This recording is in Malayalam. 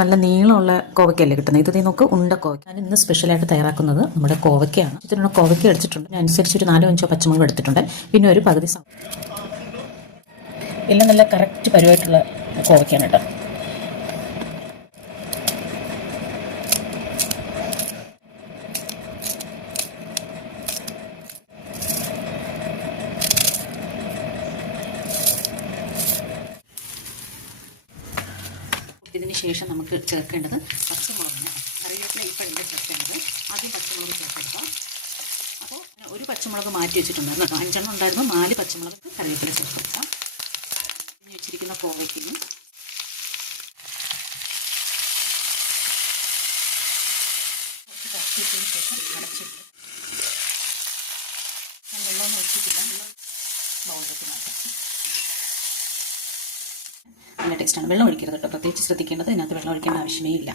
നല്ല നീളമുള്ള കോവയ്ക്കല്ലേ കിട്ടുന്നത്. ഇത് നോക്ക്, ഉണ്ട കോവയ്ക്ക. ഞാൻ ഇന്ന് സ്പെഷ്യലായിട്ട് തയ്യാറാക്കുന്നത് നമ്മുടെ കോവയ്ക്കയാണ്. ഇതിനുള്ള കോവയ്ക്ക എടുത്തിട്ടുണ്ട്. ഞാൻ അനുസരിച്ച് ഒരു 4-5 പച്ചമുളക് എടുത്തിട്ടുണ്ട്. പിന്നെ ഒരു പകുതി എല്ലാം നല്ല കറക്റ്റ് പരുവായിട്ടുള്ള കോവയ്ക്കാണ് കേട്ടോ. ഇതിന് ശേഷം നമുക്ക് ചേർക്കേണ്ടത് പച്ചമുളകാണ്. കറിവേപ്പില ഇപ്പോൾ ഇവിടെ ചേർക്കേണ്ടത്. ആദ്യം പച്ചമുളക് ചേർത്തെടുക്കാം. അപ്പോൾ ഒരു പച്ചമുളക് മാറ്റി വെച്ചിട്ടുണ്ടായിരുന്നു കേട്ടോ. 5 ഉണ്ടായിരുന്നു. 4 പച്ചമുളക് കറിവേപ്പില ചേർത്തെടുക്കാം. ഇനി വെച്ചിരിക്കുന്ന കോവയ്ക്കിന് കുറച്ച് കത്തിയതിന് ശേഷം അടച്ചിട്ട് ഞാൻ വെള്ളമൊന്നും ഒഴിച്ചിട്ടില്ല. ബൗളിലേക്ക് മാറ്റാം. നല്ല ടേസ്റ്റാണ്. വെള്ളം ഒഴിക്കരുത് കേട്ടോ. പ്രത്യേകിച്ച് ശ്രദ്ധിക്കേണ്ടത്, ഇതിനകത്ത് വെള്ളം ഒഴിക്കേണ്ട ആവശ്യമേ ഇല്ല.